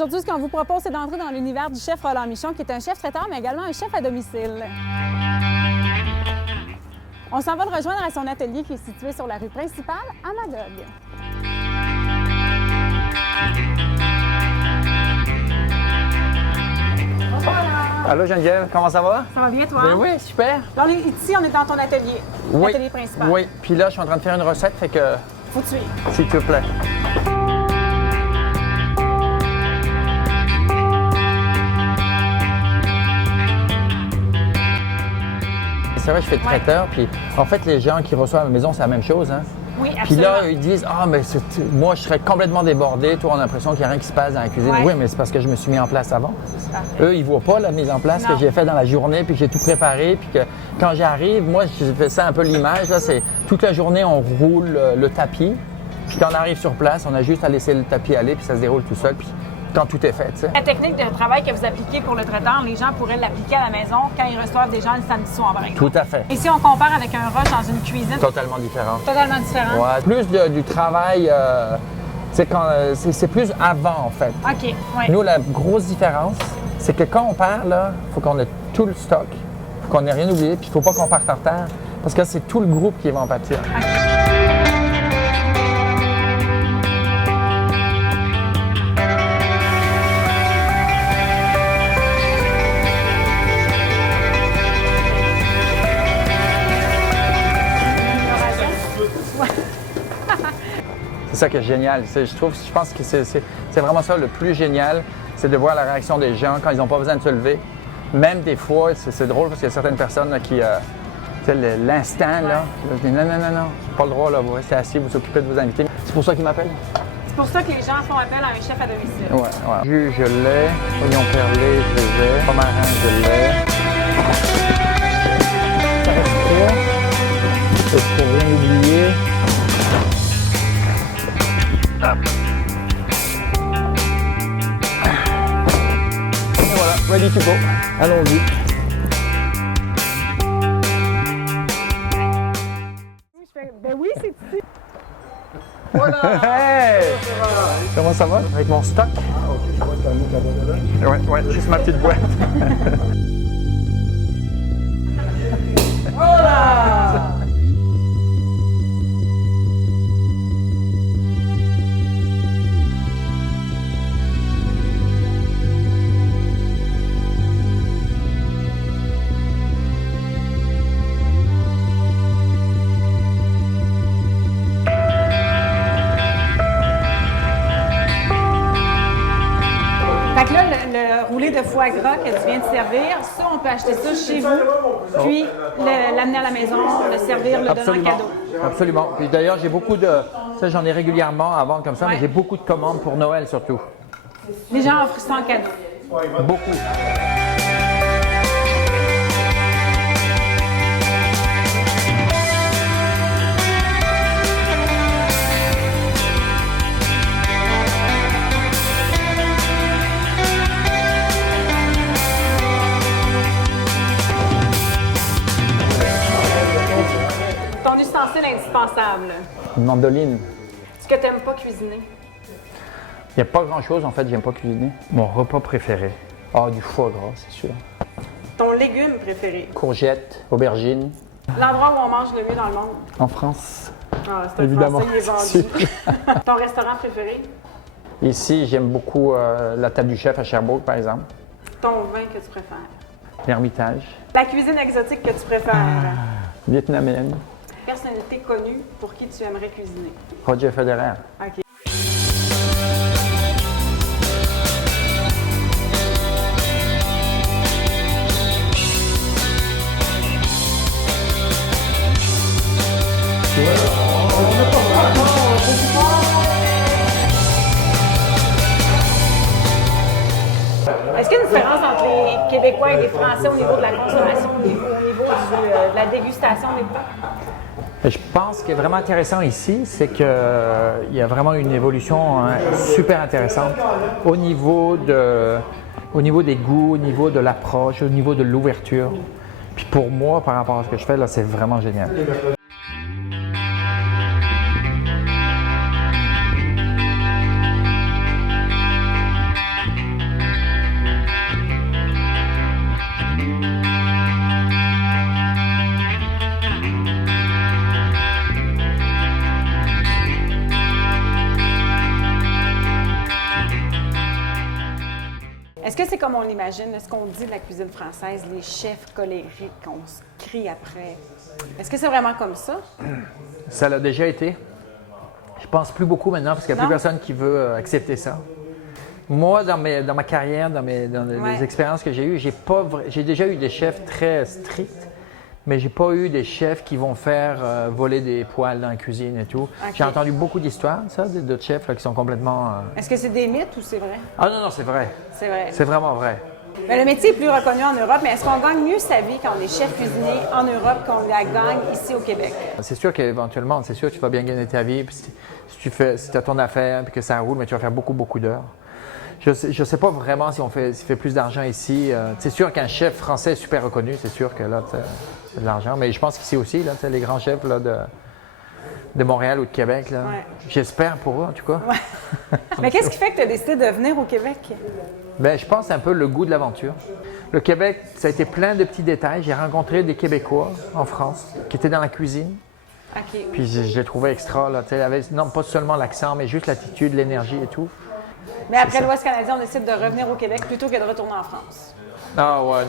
Aujourd'hui, ce qu'on vous propose, c'est d'entrer dans l'univers du chef Roland Michon, qui est un chef traiteur, mais également un chef à domicile. On s'en va le rejoindre à son atelier qui est situé sur la rue principale à Magog. Allô Geneviève, comment ça va? Ça va bien, toi? Ben oui, super. Là, ici, on est dans ton atelier, l'atelier principal. Oui, puis là, je suis en train de faire une recette, fait que... Faut tuer. S'il te plaît. C'est vrai, je fais de traiteur, puis en fait, les gens qui reçoivent à la maison, c'est la même chose, hein? Oui, Puis absolument. là, ils disent « Ah, mais moi, je serais complètement débordé. Toi, on a l'impression qu'il n'y a rien qui se passe dans la cuisine. Ouais. Oui, mais c'est parce que je me suis mis en place avant. Parfait. Eux, ils ne voient pas la mise en place que Non. j'ai fait dans la journée, puis que j'ai tout préparé, puis que quand j'arrive, moi, je fais ça un peu l'image. Là, c'est toute la journée, on roule le tapis. Puis quand on arrive sur place, on a juste à laisser le tapis aller, puis ça se déroule tout seul. Puis quand tout est fait, tu sais. La technique de travail que vous appliquez pour le traiteur, les gens pourraient l'appliquer à la maison quand ils reçoivent des gens le samedi soir, par exemple. Tout à fait. Et si on compare avec un rush dans une cuisine, Totalement différent. totalement différent. Ouais. Plus du travail, c'est plus avant, en fait. OK, oui. Nous, la grosse différence, c'est que quand on part, là, il faut qu'on ait tout le stock, faut qu'on n'ait rien oublié, puis il ne faut pas qu'on parte en retard, parce que c'est tout le groupe qui va en pâtir. C'est ça qui est génial. Je pense que c'est vraiment ça le plus génial, c'est de voir la réaction des gens quand ils n'ont pas besoin de se lever. Même des fois, c'est drôle parce qu'il y a certaines personnes là, qui, tu sais, l'instant, là, je dis non, j'ai pas le droit, là, vous restez assis, vous occupez de vos invités. C'est pour ça qu'ils m'appellent. C'est pour ça que les gens font appel à un chef à domicile. Ouais. Jus, je l'ai. Oignon perlé, je les ai. Romarin, je l'ai. Ça reste trois. Pour rien oublier. Hop. Et voilà, ready to go. Allons-y. Ben oui, c'est ici. Voilà! Hey! Comment ça va? Avec mon stock? Ah, ok, je vois que tu as mis de la boîte dedans. Ouais, juste ma petite boîte. Voilà! Fait que là, le roulé de foie gras que tu viens de servir, ça, on peut acheter ça chez vous, puis l'amener à la maison, le servir, le donner en cadeau. Absolument. Puis d'ailleurs, j'ai beaucoup de... Ça, j'en ai régulièrement à vendre comme ça, Ouais. mais j'ai beaucoup de commandes pour Noël surtout. Les gens offrent ça en cadeau. Beaucoup. Ton ustensile indispensable, Une mandoline. ce que tu n'aimes pas cuisiner. Il n'y a pas grand-chose, en fait, j'aime pas cuisiner. Mon repas préféré. Ah, du foie gras, c'est sûr. Ton légume préféré. Courgettes, aubergines. L'endroit où on mange le mieux dans le monde. En France, Ah, c'est un évidemment. Français, il est vendu. Ton restaurant préféré. Ici, j'aime beaucoup la table du chef à Sherbrooke, par exemple. Ton vin que tu préfères. L'Ermitage. La cuisine exotique que tu préfères. Vietnamienne. Personnalité connue pour qui tu aimerais cuisiner. Roger Federer. OK. Est-ce qu'il y a une différence entre les Québécois et les Français au niveau de la consommation, au niveau de la dégustation des plats? Je pense ce qui est vraiment intéressant ici, c'est qu'il y a vraiment une évolution super intéressante au niveau des goûts, au niveau de l'approche, au niveau de l'ouverture. Puis pour moi, par rapport à ce que je fais, là, c'est vraiment génial. que c'est comme on l'imagine? Est-ce qu'on dit de la cuisine française, les chefs colériques, on se crie après? Est-ce que c'est vraiment comme ça? Ça l'a déjà été. Je pense plus beaucoup maintenant parce qu'il n'y a plus personne qui veut accepter ça. Moi, dans ma carrière, dans les expériences que j'ai eues, j'ai déjà eu des chefs très stricts, mais j'ai pas eu des chefs qui vont faire voler des poêles dans la cuisine et tout. Okay. J'ai entendu beaucoup d'histoires, ça, d'autres chefs là, qui sont complètement... Est-ce que c'est des mythes ou c'est vrai? Ah non, c'est vrai. C'est vrai. C'est vraiment vrai. Mais le métier est plus reconnu en Europe, mais est-ce qu'on gagne mieux sa vie quand on est chef cuisinier en Europe qu'on la gagne ici au Québec? C'est sûr qu'éventuellement, tu vas bien gagner ta vie. Puis si tu as ton affaire et que ça roule, mais tu vas faire beaucoup, beaucoup d'heures. Je ne sais pas vraiment s'il fait plus d'argent ici. C'est sûr qu'un chef français est super reconnu, c'est sûr que là, c'est de l'argent. Mais je pense qu'ici aussi, là, les grands chefs là, de Montréal ou de Québec, là, j'espère pour eux en tout cas. Ouais. Mais qu'est-ce qui fait que tu as décidé de venir au Québec? Bien, je pense un peu le goût de l'aventure. Le Québec, ça a été plein de petits détails. J'ai rencontré des Québécois en France qui étaient dans la cuisine. Okay. Puis je les trouvais extra. Là, non pas seulement l'accent, mais juste l'attitude, l'énergie et tout. Mais après l'Ouest canadien, on décide de revenir au Québec plutôt que de retourner en France. Ah ouais,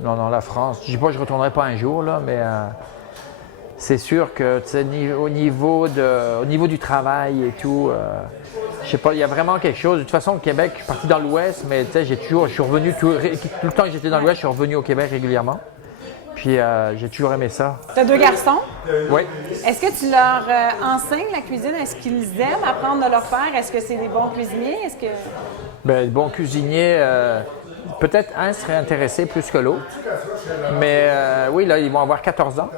non, la France. Je dis pas que je ne retournerai pas un jour, là, mais c'est sûr que au niveau du travail et tout, je sais pas, il y a vraiment quelque chose. De toute façon, au Québec, je suis parti dans l'Ouest, mais je suis revenu tout le temps que j'étais dans l'Ouest, je suis revenu au Québec régulièrement. Puis j'ai toujours aimé ça. Tu as 2 garçons? Oui. Est-ce que tu leur enseignes la cuisine? Est-ce qu'ils aiment apprendre de leur père? Est-ce que c'est des bons cuisiniers? Bien, bons cuisiniers, peut-être un serait intéressé plus que l'autre. Mais oui, là, ils vont avoir 14 ans.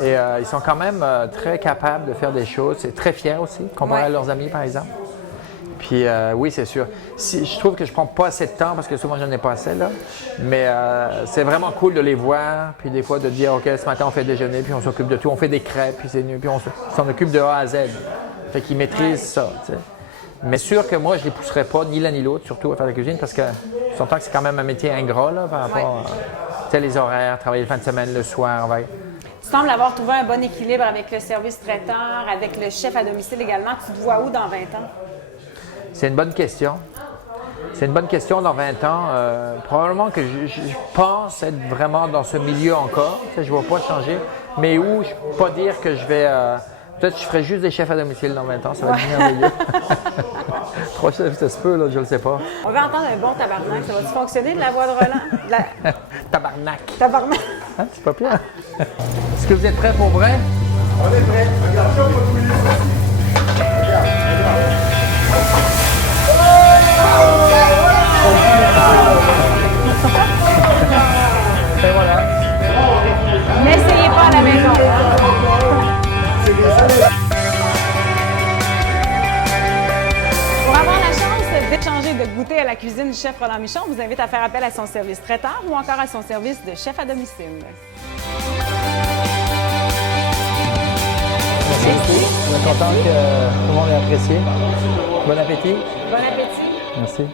Et ils sont quand même très capables de faire des choses. C'est très fiers aussi, comparé à leurs amis, par exemple. Puis oui, c'est sûr. Je trouve que je prends pas assez de temps parce que souvent, je n'en ai pas assez, là. Mais c'est vraiment cool de les voir. Puis des fois, de dire, OK, ce matin, on fait déjeuner, puis on s'occupe de tout. On fait des crêpes, puis c'est mieux. Puis on s'en occupe de A à Z. Fait qu'ils maîtrisent ça, tu sais. Mais sûr que moi, je ne les pousserais pas, ni l'un ni l'autre, surtout à faire la cuisine, parce que je s'entend que c'est quand même un métier ingrat, là, par rapport à les horaires, travailler le fin de semaine, le soir. Tu sembles avoir trouvé un bon équilibre avec le service traiteur, avec le chef à domicile également. Tu te vois où dans 20 ans? C'est une bonne question. C'est une bonne question dans 20 ans. Probablement que je pense être vraiment dans ce milieu encore. Je ne vois pas changer. Mais où, je ne peux pas dire que je vais... peut-être que je ferai juste des chefs à domicile dans 20 ans. Ça va être merveilleux. 3 chefs, ça se peut, là, je ne le sais pas. On va entendre un bon tabarnak. Ça va-tu fonctionner de la voix de Roland? Tabarnak. Tabarnak. Hein, c'est pas pire. Est-ce que vous êtes prêts pour vrai? On est prêts. Regarde ça, on va tous les Et voilà. N'essayez pas à la maison. Pour avoir la chance d'échanger, de goûter à la cuisine du chef Roland Michon, on vous invite à faire appel à son service traiteur ou encore à son service de chef à domicile. Merci beaucoup. Je suis content que tout le monde ait apprécié. Bon appétit. Bon appétit. Merci.